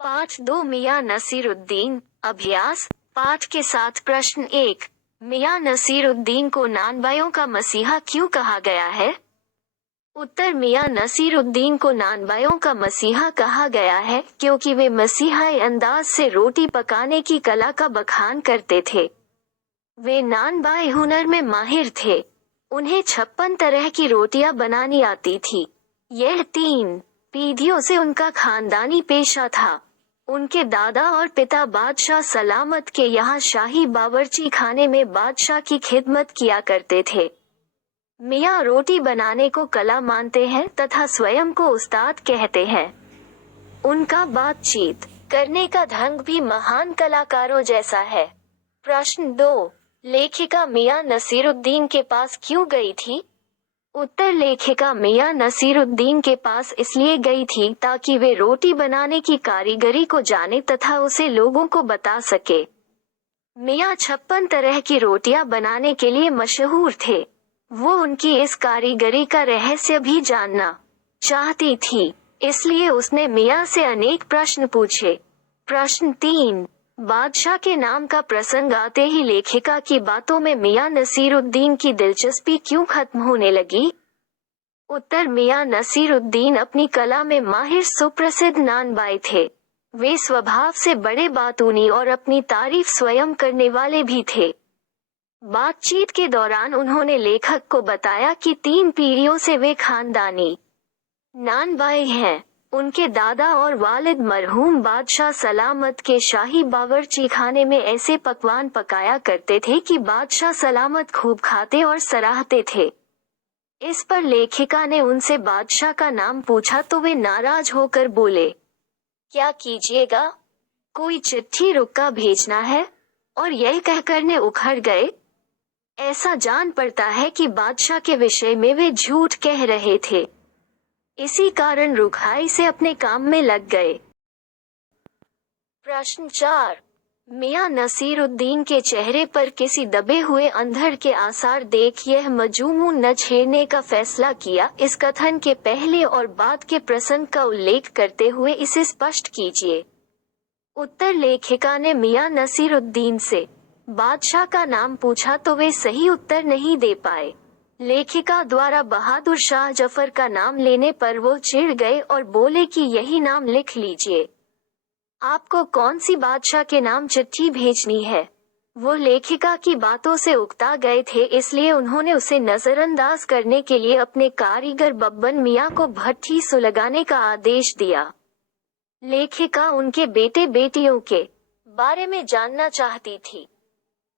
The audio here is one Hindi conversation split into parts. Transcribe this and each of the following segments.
पाठ 2 मियां नसीरुद्दीन अभ्यास। पाठ के साथ प्रश्न 1। मियां नसीरुद्दीन को नानबायों का मसीहा क्यों कहा गया है? उत्तर। मियां नसीरुद्दीन को नानबायों का मसीहा कहा गया है क्योंकि वे मसीहाई अंदाज से रोटी पकाने की कला का बखान करते थे। वे नानबाई हुनर में माहिर थे। उन्हें 56 तरह की रोटियां बनानी आती थी। यह 3 पीढ़ियों से उनका खानदानी पेशा था। उनके दादा और पिता बादशाह सलामत के यहाँ शाही बावर्ची खाने में बादशाह की खिदमत किया करते थे। मियाँ रोटी बनाने को कला मानते हैं तथा स्वयं को उस्ताद कहते हैं। उनका बातचीत करने का ढंग भी महान कलाकारों जैसा है। प्रश्न 2। लेखिका मियां नसीरुद्दीन के पास क्यों गई थी? उत्तर। लेखिका मियां नसीरुद्दीन के पास इसलिए गई थी ताकि वे रोटी बनाने की कारीगरी को जाने तथा उसे लोगों को बता सके। मियां 56 तरह की रोटियां बनाने के लिए मशहूर थे। वो उनकी इस कारीगरी का रहस्य भी जानना चाहती थी, इसलिए उसने मियां से अनेक प्रश्न पूछे। प्रश्न 3। बादशाह के नाम का प्रसंग आते ही लेखिका की बातों में मियां नसीरुद्दीन की दिलचस्पी क्यों खत्म होने लगी? उत्तर। मियां नसीरुद्दीन अपनी कला में माहिर सुप्रसिद्ध नानबाई थे। वे स्वभाव से बड़े बातूनी और अपनी तारीफ स्वयं करने वाले भी थे। बातचीत के दौरान उन्होंने लेखक को बताया कि 3 पीढ़ियों से वे खानदानी नानबाई हैं। उनके दादा और वालिद मरहूम बादशाह सलामत के शाही बावर्ची खाने में ऐसे पकवान पकाया करते थे कि बादशाह सलामत खूब खाते और सराहते थे। इस पर लेखिका ने उनसे बादशाह का नाम पूछा तो वे नाराज होकर बोले, क्या कीजिएगा? कोई चिट्ठी रुका भेजना है? और यह कहकर ने उखड़ गए। ऐसा जान पड़ता है कि बादशाह के विषय में वे झूठ कह रहे थे। इसी कारण रुखाई से अपने काम में लग गए। प्रश्न 4। मियां नसीरुद्दीन के चेहरे पर किसी दबे हुए अंधड़ के आसार देख यह मजूमू न छेड़ने का फैसला किया। इस कथन के पहले और बाद के प्रसंग का उल्लेख करते हुए इसे स्पष्ट कीजिए। उत्तर। लेखिका ने मियां नसीरुद्दीन से बादशाह का नाम पूछा तो वे सही उत्तर नहीं दे पाए। लेखिका द्वारा बहादुर शाह जफर का नाम लेने पर वो चिढ़ गए और बोले कि यही नाम लिख लीजिए। आपको कौन सी बादशाह के नाम चिट्ठी भेजनी है? वो लेखिका की बातों से उकता गए थे, इसलिए उन्होंने उसे नजरअंदाज करने के लिए अपने कारीगर बब्बन मियां को भट्ठी सुलगाने का आदेश दिया। लेखिका उनके बेटे बेटियों के बारे में जानना चाहती थी,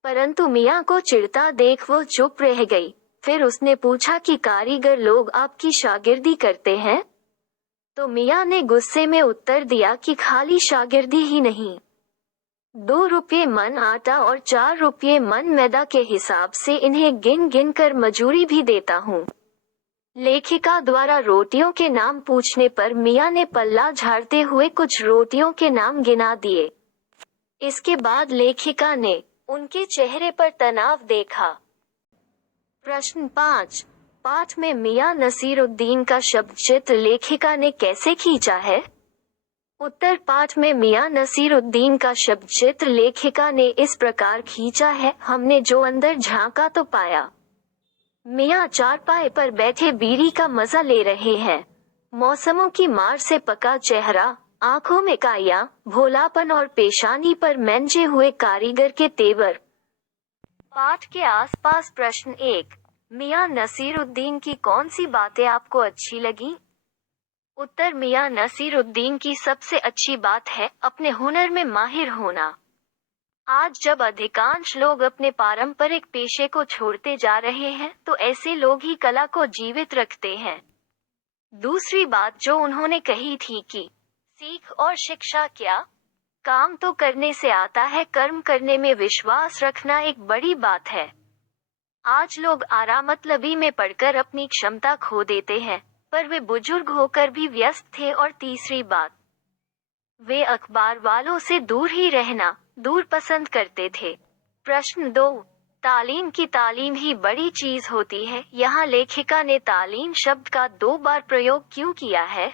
परंतु मियां को चिढ़ता देख वो चुप रह गई। फिर उसने पूछा कि कारीगर लोग आपकी शागिर्दी करते हैं? तो मियां ने गुस्से में उत्तर दिया कि खाली शागिर्दी ही नहीं, 2 रुपये मन आटा और 4 रुपये मन मैदा के हिसाब से इन्हें गिन गिन कर मजूरी भी देता हूँ। लेखिका द्वारा रोटियों के नाम पूछने पर मियां ने पल्ला झाड़ते हुए कुछ रोटियों के नाम गिना दिए। इसके बाद लेखिका ने उनके चेहरे पर तनाव देखा। प्रश्न 5। पाठ में मियां नसीरुद्दीन का शब्द चित्र लेखिका ने कैसे खींचा है? उत्तर। पाठ में मियां नसीरुद्दीन का शब्द चित्र लेखिका ने इस प्रकार खींचा है। हमने जो अंदर झांका तो पाया मियां चारपाई पर बैठे बीड़ी का मजा ले रहे हैं। मौसमों की मार से पका चेहरा, आंखों में काया, भोलापन और पेशानी पर मंजे हुए कारीगर के तेवर। पाठ के आसपास प्रश्न 1। मियां नसीरुद्दीन की कौन सी बातें आपको अच्छी लगी? उत्तर। मियां नसीरुद्दीन की सबसे अच्छी बात है अपने हुनर में माहिर होना। आज जब अधिकांश लोग अपने पारंपरिक पेशे को छोड़ते जा रहे हैं तो ऐसे लोग ही कला को जीवित रखते हैं। दूसरी बात जो उन्होंने कही थी कि सीख और शिक्षा क्या, काम तो करने से आता है, कर्म करने में विश्वास रखना एक बड़ी बात है। आज लोग आरामतलबी में पड़कर अपनी क्षमता खो देते हैं, पर वे बुजुर्ग होकर भी व्यस्त थे। और तीसरी बात, वे अखबार वालों से दूर ही रहना दूर पसंद करते थे। प्रश्न 2। तालीम की तालीम ही बड़ी चीज होती है। यहाँ लेखिका ने तालीम शब्द का 2 बार प्रयोग क्यों किया है?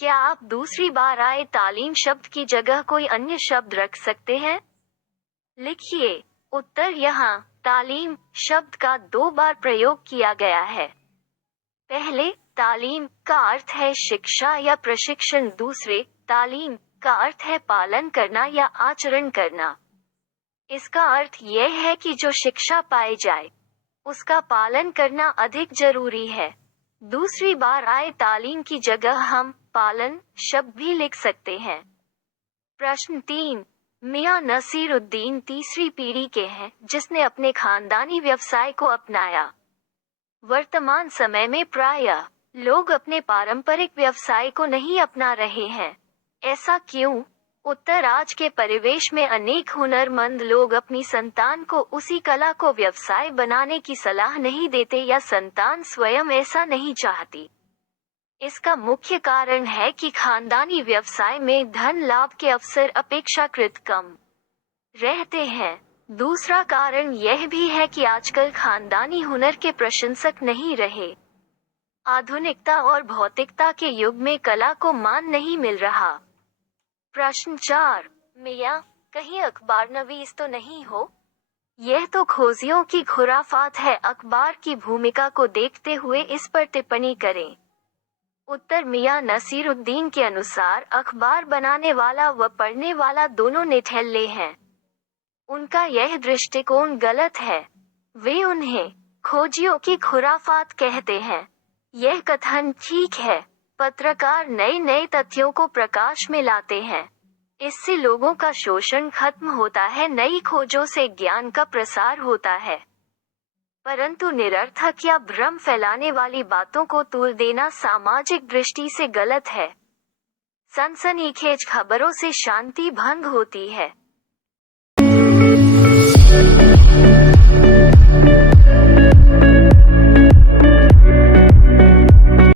क्या आप दूसरी बार आए तालीम शब्द की जगह कोई अन्य शब्द रख सकते हैं? लिखिए। उत्तर यहाँ तालीम शब्द का 2 बार प्रयोग किया गया है। पहले, तालीम का अर्थ है शिक्षा या प्रशिक्षण। दूसरे, तालीम का अर्थ है पालन करना या आचरण करना। इसका अर्थ यह है कि जो शिक्षा पाई जाए, उसका पालन करना अधिक जरूरी है। दूसरी बार आए तालीम की जगह हम पालन शब्द भी लिख सकते हैं। प्रश्न 3, मियां नसीरुद्दीन तीसरी पीढ़ी के हैं जिसने अपने खानदानी व्यवसाय को अपनाया। वर्तमान समय में प्रायः लोग अपने पारंपरिक व्यवसाय को नहीं अपना रहे हैं। ऐसा क्यों? उत्तर, आज के परिवेश में अनेक हुनरमंद लोग अपनी संतान को उसी कला को व्यवसाय बनाने की सलाह नहीं देते या संतान स्वयं ऐसा नहीं चाहती। इसका मुख्य कारण है कि खानदानी व्यवसाय में धन लाभ के अवसर अपेक्षाकृत कम रहते हैं। दूसरा कारण यह भी है कि आजकल खानदानी हुनर के प्रशंसक नहीं रहे। आधुनिकता और भौतिकता के युग में कला को मान नहीं मिल रहा। प्रश्न 4, मियां, कहीं अखबारनवीस तो नहीं हो? यह तो खोजियों की खुराफात है। अखबार की भूमिका को देखते हुए इस पर टिप्पणी करें। उत्तर, मियां नसीरुद्दीन के अनुसार अखबार बनाने वाला व पढ़ने वाला दोनों निठल्ले हैं। उनका यह दृष्टिकोण गलत है। वे उन्हें खोजियों की खुराफात कहते हैं। यह कथन ठीक है। पत्रकार नए नए तथ्यों को प्रकाश में लाते हैं। इससे लोगों का शोषण खत्म होता है, नई खोजों से ज्ञान का प्रसार होता है। परंतु निरर्थक या भ्रम फैलाने वाली बातों को तूल देना सामाजिक दृष्टि से गलत है। सनसनीखेज खबरों से शांति भंग होती है।